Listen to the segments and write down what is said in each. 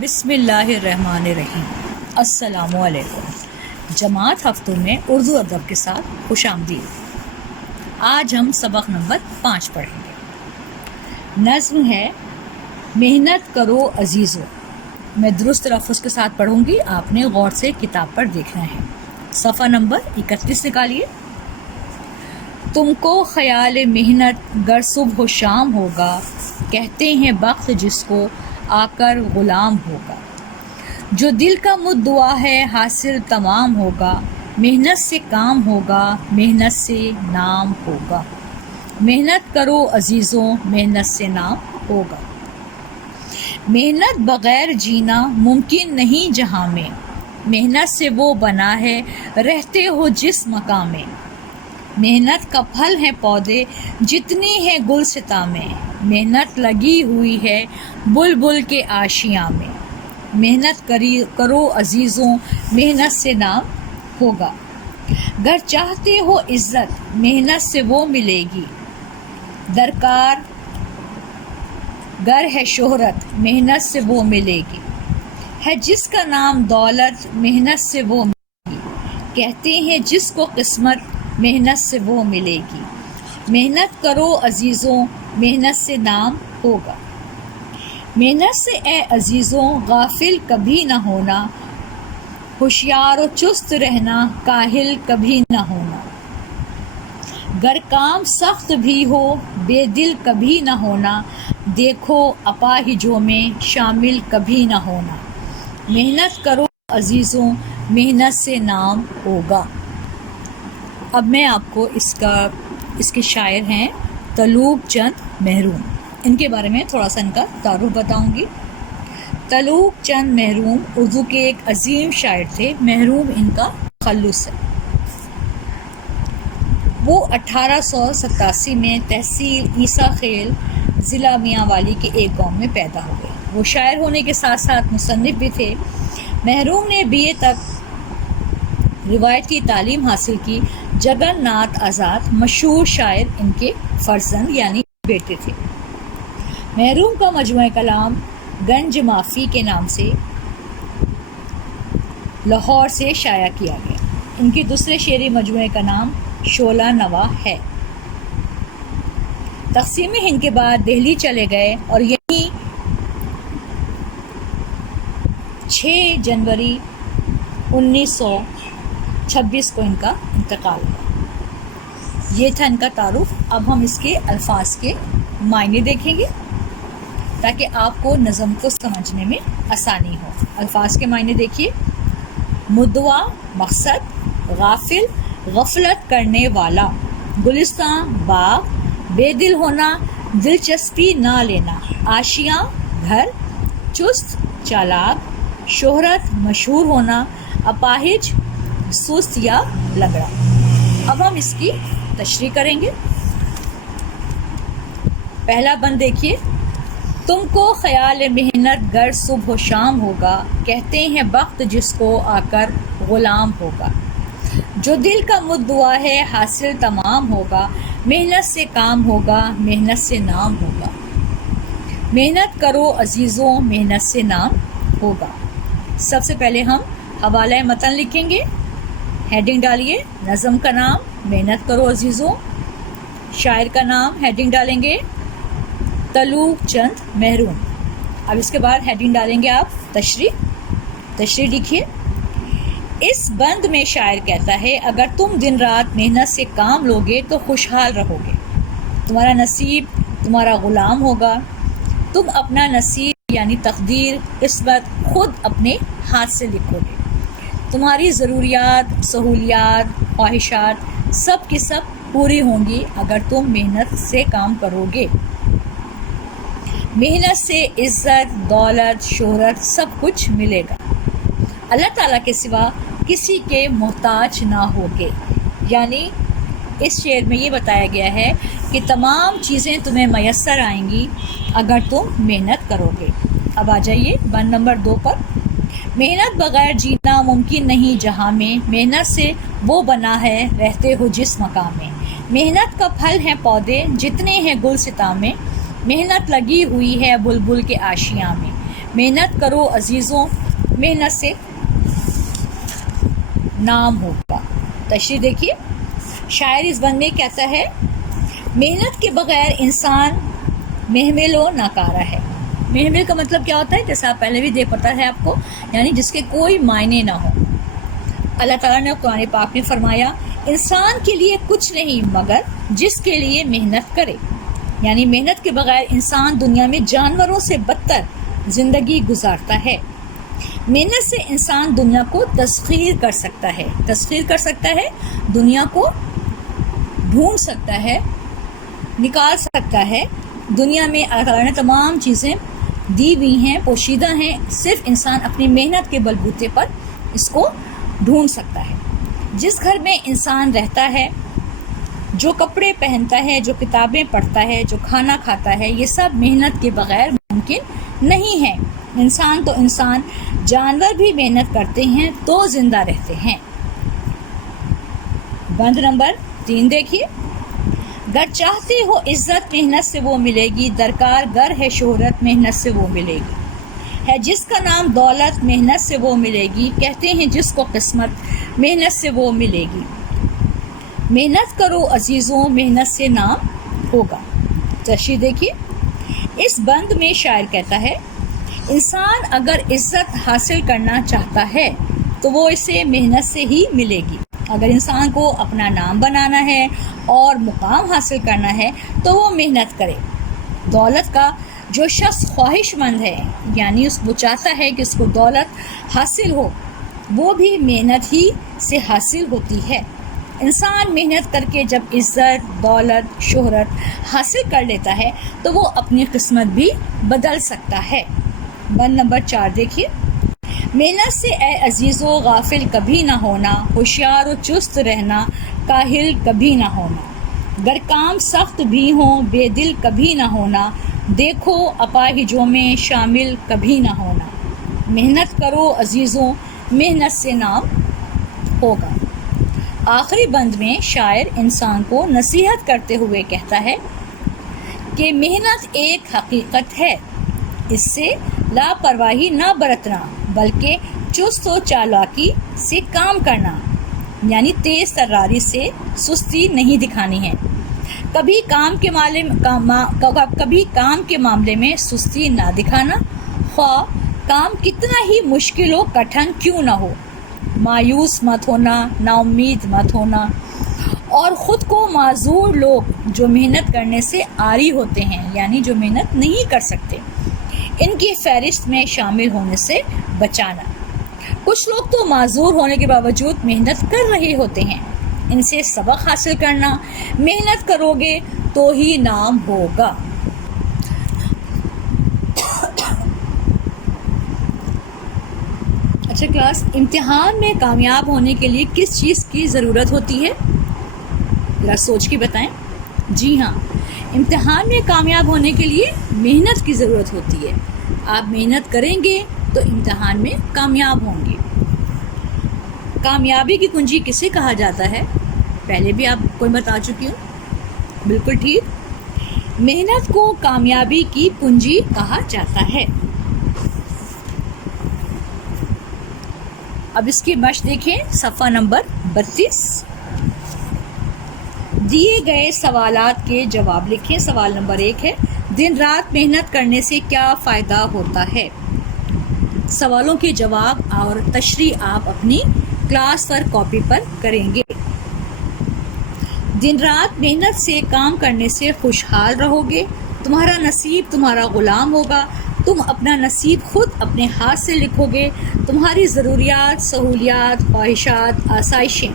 بسم اللہ الرحمن الرحیم۔ السلام علیکم۔ جماعت ہفتوں میں اردو ادب کے ساتھ خوش آمدید۔ آج ہم سبق نمبر 5 پڑھیں گے۔ نظم ہے محنت کرو عزیزو۔ میں درست تلفظ کے ساتھ پڑھوں گی، آپ نے غور سے کتاب پر دیکھنا ہے۔ صفحہ نمبر 31 نکالیے۔ تم کو خیال محنت گر صبح و شام ہوگا، کہتے ہیں بخت جس کو آ کر غلام ہوگا۔ جو دل کا مدعا ہے حاصل تمام ہوگا، محنت سے کام ہوگا، محنت سے نام ہوگا۔ محنت کرو عزیزوں، محنت سے نام ہوگا۔ محنت بغیر جینا ممکن نہیں جہاں میں، محنت سے وہ بنا ہے رہتے ہو جس مقام میں۔ محنت کا پھل ہے پودے جتنے ہیں گلستاں میں، محنت لگی ہوئی ہے بلبل کے آشیاں میں۔ محنت کرو عزیزوں، محنت سے نام ہوگا۔ گر چاہتے ہو عزت، محنت سے وہ ملے گی۔ درکار گر ہے شہرت، محنت سے وہ ملے گی۔ ہے جس کا نام دولت، محنت سے وہ ملے گی۔ کہتے ہیں جس کو قسمت، محنت سے وہ ملے گی۔ محنت کرو عزیزوں، محنت سے نام ہوگا۔ محنت سے اے عزیزوں غافل کبھی نہ ہونا، ہوشیار و چست رہنا، کاہل کبھی نہ ہونا۔ گر کام سخت بھی ہو بے دل کبھی نہ ہونا، دیکھو اپاہجوں میں شامل کبھی نہ ہونا۔ محنت کرو عزیزوں، محنت سے نام ہوگا۔ اب میں آپ کو اس کے شاعر ہیں طلوق چند محروم، ان کے بارے میں تھوڑا سا ان کا تعارف بتاؤں گی۔ طلوق چند محروم اردو کے ایک عظیم شاعر تھے۔ محروم ان کا تخلص ہے۔ وہ 1887 میں تحصیل عیسیٰ خیل ضلع میاں والی کے ایک گاؤں میں پیدا ہو گئے۔ وہ شاعر ہونے کے ساتھ ساتھ مصنف بھی تھے۔ محروم نے BA تک روایت کی تعلیم حاصل کی۔ جگن ناتھ آزاد مشہور شاعر ان کے فرزند یعنی بیٹے تھے۔ محروم کا مجموعہ کلام گنج مافی کے نام سے لاہور سے شائع کیا گیا۔ ان کے دوسرے شعری مجموعے کا نام شعلہ نوا ہے۔ تقسیم ہند کے بعد دہلی چلے گئے اور یہیں 6 جنوری 1926 کو ان کا انتقال ہوا۔ یہ تھا ان کا تعارف۔ اب ہم اس کے الفاظ کے معنی دیکھیں گے تاکہ آپ کو نظم کو سمجھنے میں آسانی ہو۔ الفاظ کے معنی دیکھیے۔ مدعا مقصد، غافل غفلت کرنے والا، گلستان باغ، بے دل ہونا دلچسپی نہ لینا، آشیاں گھر، چست چالاک، شہرت مشہور ہونا، اپاہج سست یا لگڑا۔ اب ہم اس کی تشریح کریں گے۔ پہلا بند دیکھیے۔ تم کو خیال محنت گر صبح و شام ہوگا، کہتے ہیں بخت جس کو آ کر غلام ہوگا۔ جو دل کا مدعا ہے حاصل تمام ہوگا، محنت سے کام ہوگا، محنت سے نام ہوگا۔ محنت کرو عزیزوں، محنت سے نام ہوگا۔ سب سے پہلے ہم حوالہ متن لکھیں گے۔ ہیڈنگ ڈالیے۔ نظم کا نام محنت کرو عزیزوں، شاعر کا نام ہیڈنگ ڈالیں گے طلوق چند محروم۔ اب اس کے بعد ہیڈنگ ڈالیں گے آپ تشریح لکھیے۔ اس بند میں شاعر کہتا ہے اگر تم دن رات محنت سے کام لوگے تو خوشحال رہو گے، تمہارا نصیب تمہارا غلام ہوگا، تم اپنا نصیب یعنی تقدیر قسمت خود اپنے ہاتھ سے لکھو گے، تمہاری ضروریات سہولیات خواہشات سب کی سب پوری ہوں گی اگر تم محنت سے کام کرو گے۔ محنت سے عزت دولت شہرت سب کچھ ملے گا، اللہ تعالیٰ کے سوا کسی کے محتاج نہ ہوگے۔ یعنی اس شعر میں یہ بتایا گیا ہے کہ تمام چیزیں تمہیں میسر آئیں گی اگر تم محنت کرو گے۔ اب آ جائیے بند نمبر 2 پر۔ محنت بغیر جینا ممکن نہیں جہاں میں، محنت سے وہ بنا ہے رہتے ہو جس مقام میں۔ محنت کا پھل ہے پودے جتنے ہیں گلستاں میں، محنت لگی ہوئی ہے بلبل کے آشیاں میں۔ محنت کرو عزیزوں، محنت سے نام ہوگا۔ تشریح دیکھیے، شاعر اس بند میں کہتا ہے محنت کے بغیر انسان محمل و ناکارہ ہے۔ محمل کا مطلب کیا ہوتا ہے؟ جیسا آپ پہلے بھی پتہ ہے آپ کو، یعنی جس کے کوئی معنی نہ ہو۔ اللہ تعالیٰ نے قرآن پاک میں فرمایا انسان کے لیے کچھ نہیں مگر جس کے لیے محنت کرے، یعنی محنت کے بغیر انسان دنیا میں جانوروں سے بدتر زندگی گزارتا ہے۔ محنت سے انسان دنیا کو تسخیر کر سکتا ہے، تسخیر کر سکتا ہے، دنیا کو ڈھونڈ سکتا ہے، نکال سکتا ہے۔ دنیا میں اللہ تعالیٰ نے تمام چیزیں دی ہوئی ہیں، پوشیدہ ہیں، صرف انسان اپنی محنت کے بلبوتے پر اس کو ڈھونڈ سکتا ہے۔ جس گھر میں انسان رہتا ہے، جو کپڑے پہنتا ہے، جو کتابیں پڑھتا ہے، جو کھانا کھاتا ہے، یہ سب محنت کے بغیر ممکن نہیں ہے۔ انسان تو انسان، جانور بھی محنت کرتے ہیں تو زندہ رہتے ہیں۔ بند نمبر 3 دیکھیے، گر چاہتے ہو عزت محنت سے وہ ملے گی، درکار گر ہے شہرت محنت سے وہ ملے گی، ہے جس کا نام دولت محنت سے وہ ملے گی، کہتے ہیں جس کو قسمت محنت سے وہ ملے گی۔ محنت کرو عزیزوں، محنت سے نام ہوگا۔ تشریح دیکھیے، اس بند میں شاعر کہتا ہے انسان اگر عزت حاصل کرنا چاہتا ہے تو وہ اسے محنت سے ہی ملے گی۔ اگر انسان کو اپنا نام بنانا ہے اور مقام حاصل کرنا ہے تو وہ محنت کرے۔ دولت کا جو شخص خواہش مند ہے، یعنی وہ چاہتا ہے کہ اس کو دولت حاصل ہو، وہ بھی محنت ہی سے حاصل ہوتی ہے۔ انسان محنت کر کے جب عزت، دولت، شہرت حاصل کر لیتا ہے تو وہ اپنی قسمت بھی بدل سکتا ہے۔ بند نمبر 4 دیکھیے، محنت سے اے عزیزو غافل کبھی نہ ہونا، ہوشیار و چست رہنا، کاہل کبھی نہ ہونا، گر کام سخت بھی ہوں بے دل کبھی نہ ہونا، دیکھو اپاہجوں میں شامل کبھی نہ ہونا۔ محنت کرو عزیزوں، محنت سے نام ہوگا۔ آخری بند میں شاعر انسان کو نصیحت کرتے ہوئے کہتا ہے کہ محنت ایک حقیقت ہے، اس سے لاپرواہی نہ برتنا بلکہ چست و چالاکی سے کام کرنا، یعنی تیز تراری سے سستی نہیں دکھانی ہے۔ کبھی کام کے معاملے میں سستی نہ دکھانا، خواہ کام کتنا ہی مشکل و کٹھن کیوں نہ ہو۔ مایوس مت ہونا، نا امید مت ہونا، اور خود کو معذور لوگ جو محنت کرنے سے عاری ہوتے ہیں، یعنی جو محنت نہیں کر سکتے، ان کی فہرست میں شامل ہونے سے بچانا۔ کچھ لوگ تو معذور ہونے کے باوجود محنت کر رہے ہوتے ہیں، ان سے سبق حاصل کرنا۔ محنت کرو گے تو ہی نام ہوگا۔ اچھا کلاس، امتحان میں کامیاب ہونے کے لیے کس چیز کی ضرورت ہوتی ہے؟ ذرا سوچ کے بتائیں۔ جی ہاں، امتحان میں کامیاب ہونے کے لیے محنت کی ضرورت ہوتی ہے۔ آپ محنت کریں گے تو امتحان میں کامیاب ہوں گے۔ کامیابی کی کنجی کسے کہا جاتا ہے؟ پہلے بھی آپ کو بتا چکی ہوں، بالکل ٹھیک، محنت کو کامیابی کی کنجی کہا جاتا ہے۔ اب اس کی مشق دیکھیں، صفحہ نمبر 32۔ دیے گئے سوالات کے جواب لکھیں۔ سوال نمبر 1 ہے، دن رات محنت کرنے سے کیا فائدہ ہوتا ہے؟ سوالوں کے جواب اور تشریح آپ اپنی کلاس پر کاپی پر کریں گے۔ دن رات محنت سے کام کرنے سے خوشحال رہو گے، تمہارا نصیب تمہارا غلام ہوگا، تم اپنا نصیب خود اپنے ہاتھ سے لکھو گے، تمہاری ضروریات، سہولیات، خواہشات، آسائشیں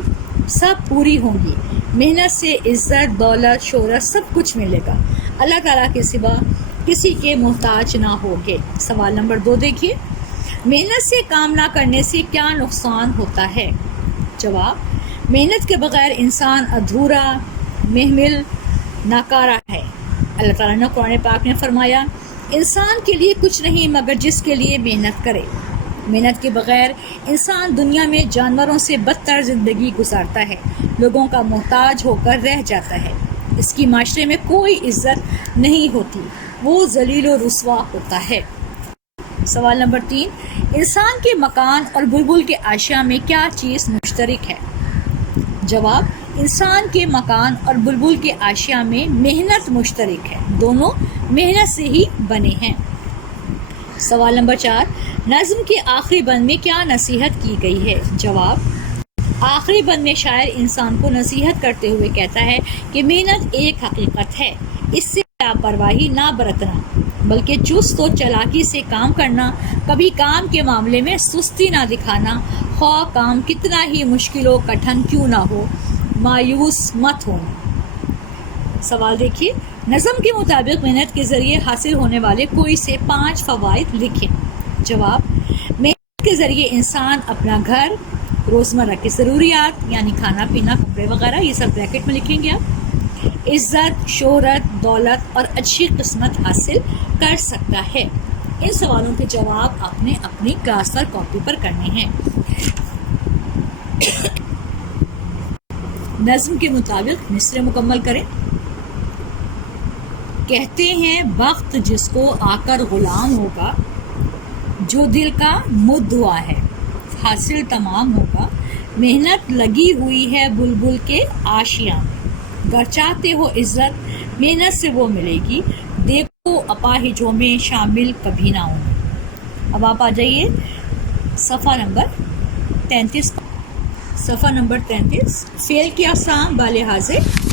سب پوری ہوں گی، محنت سے عزت، دولت، شہرت سب کچھ ملے گا، اللہ تعالیٰ کے سوا کسی کے محتاج نہ ہوگے۔ سوال نمبر 2 دیکھیے، محنت سے کام نہ کرنے سے کیا نقصان ہوتا ہے؟ جواب، محنت کے بغیر انسان ادھورا، محمل، ناکارہ ہے۔ اللہ تعالیٰ نے قرآن پاک میں فرمایا انسان کے لیے کچھ نہیں مگر جس کے لیے محنت کرے۔ محنت کے بغیر انسان دنیا میں جانوروں سے بدتر زندگی گزارتا ہے، لوگوں کا محتاج ہو کر رہ جاتا ہے، اس کی معاشرے میں کوئی عزت نہیں ہوتی، وہ ذلیل و رسوا ہوتا ہے۔ سوال نمبر 3، انسان کے مکان اور بلبل کے اشیاء میں کیا چیز مشترک ہے؟ جواب، انسان کے مکان اور بلبل کے اشیاء میں محنت مشترک ہے، دونوں محنت سے ہی بنے ہیں۔ سوال نمبر 4، نظم کے آخری بند میں کیا نصیحت کی گئی ہے؟ جواب، آخری بند میں شاعر انسان کو نصیحت کرتے ہوئے کہتا ہے کہ محنت ایک حقیقت ہے، اس سے لاپرواہی نہ برتنا بلکہ چست و چالاکی سے کام کرنا، کبھی کام کے معاملے میں سستی نہ دکھانا، خواہ کام کتنا ہی مشکل و کٹھن کیوں نہ ہو، مایوس مت ہونا۔ سوال دیکھیے، نظم کے مطابق محنت کے ذریعے حاصل ہونے والے کوئی سے 5 فوائد لکھیں۔ جواب، محنت کے ذریعے انسان اپنا گھر، روزمرہ کی ضروریات یعنی کھانا پینا کپڑے وغیرہ، یہ سب بریکٹ میں لکھیں گے آپ، عزت، شہرت، دولت اور اچھی قسمت حاصل کر سکتا ہے۔ ان سوالوں کے جواب آپ نے اپنی کلاس پر کاپی پر کرنے ہیں۔ نظم کے مطابق مصرع مکمل کریں۔ کہتے ہیں بخت جس کو آ کر غلام ہوگا، جو دل کا مدعا ہے حاصل تمام ہوگا، محنت لگی ہوئی ہے بلبل کے آشیاں میں، گر چاہتے ہو عزت محنت سے وہ ملے گی، دیکھو اپاہجوں میں شامل کبھی نہ ہوں۔ اب آپ آ جائیے صفحہ نمبر 33۔ صفحہ نمبر 33، فعل کی اقسام بالحاظ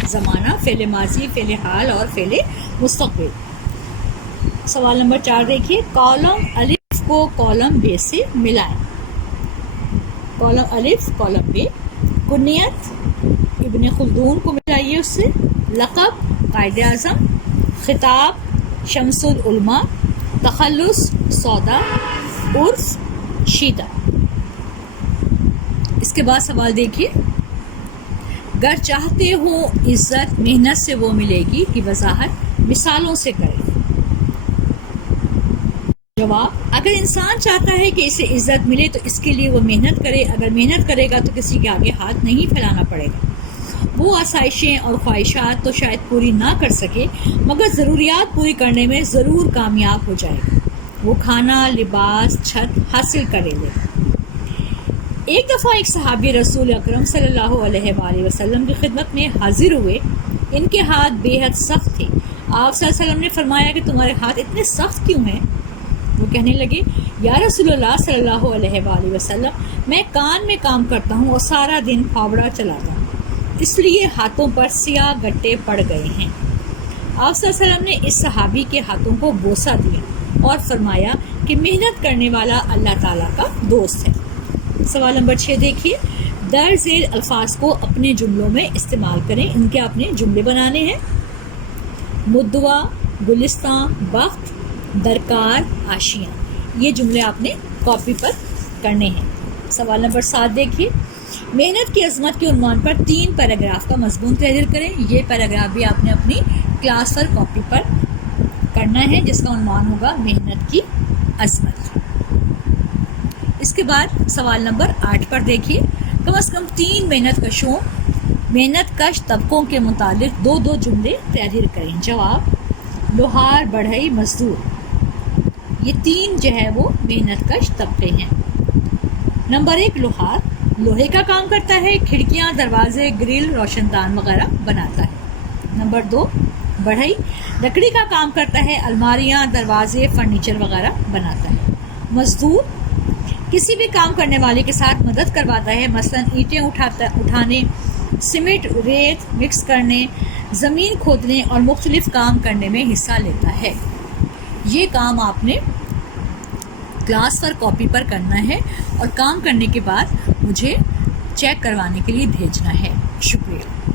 زمانہ، فعل ماضی، فعل حال اور فعل مستقبل۔ سوال نمبر 4 دیکھیے، کالم الف کو کالم بے سے ملائیں۔ کالم الف کالم بے، کنیت ابن خلدون کو ملائیے اس سے، لقب قائد اعظم، خطاب شمس العلماء، تخلص سودا، عرف شیدہ۔ اس کے بعد سوال دیکھیے، گر چاہتے ہو عزت محنت سے وہ ملے گی کی وضاحت مثالوں سے کریں۔ جواب، اگر انسان چاہتا ہے کہ اسے عزت ملے تو اس کے لیے وہ محنت کرے، اگر محنت کرے گا تو کسی کے آگے ہاتھ نہیں پھیلانا پڑے گا۔ وہ آسائشیں اور خواہشات تو شاید پوری نہ کر سکے مگر ضروریات پوری کرنے میں ضرور کامیاب ہو جائے گا۔ وہ کھانا، لباس، چھت حاصل کرے گا۔ ایک دفعہ ایک صحابی رسول اکرم صلی اللہ علیہ وآلہ وسلم کی خدمت میں حاضر ہوئے، ان کے ہاتھ بے حد سخت تھے۔ آپ صلی اللہ علیہ وسلم نے فرمایا کہ تمہارے ہاتھ اتنے سخت کیوں ہیں؟ وہ کہنے لگے، یا رسول اللہ صلی اللہ علیہ وآلہ وسلم، میں کان میں کام کرتا ہوں اور سارا دن پھاوڑا چلاتا ہوں، اس لیے ہاتھوں پر سیاہ گٹے پڑ گئے ہیں۔ آپ صلی اللہ علیہ وسلم نے اس صحابی کے ہاتھوں کو بوسہ دیا اور فرمایا کہ محنت کرنے والا اللہ تعالیٰ کا دوست ہے۔ سوال نمبر 6 دیکھیے، درج ذیل الفاظ کو اپنے جملوں میں استعمال کریں، ان کے اپنے جملے بنانے ہیں۔ مدعا، گلستان، بخت، درکار، آشیاں، یہ جملے آپ نے کاپی پر کرنے ہیں۔ سوال نمبر 7 دیکھیے، محنت کی عظمت کے عنوان پر 3 پیراگراف کا مضمون تحریر کریں۔ یہ پیراگراف بھی آپ نے اپنی کلاس پر کاپی پر کرنا ہے، جس کا عنوان ہوگا محنت کی عظمت۔ اس کے بعد سوال نمبر 8 پر دیکھیے، کم از کم 3 محنت کش طبقوں کے متعلق 2 جملے تحریر کریں۔ جواب، لوہار، بڑھئی، مزدور، یہ 3 جو ہے وہ محنت کش طبقے ہیں۔ نمبر 1، لوہار لوہے کا کام کرتا ہے، کھڑکیاں، دروازے، گرل، روشن دان وغیرہ بناتا ہے۔ نمبر 2، بڑھئی لکڑی کا کام کرتا ہے، الماریاں، دروازے، فرنیچر وغیرہ بناتا ہے۔ مزدور کسی بھی کام کرنے والے کے ساتھ مدد کرواتا ہے، مثلا اینٹیں اٹھانے، سیمنٹ، ریت مکس کرنے، زمین کھودنے اور مختلف کام کرنے میں حصہ لیتا ہے۔ یہ کام آپ نے کلاس پر کاپی پر کرنا ہے اور کام کرنے کے بعد مجھے چیک کروانے کے لیے بھیجنا ہے۔ شکریہ۔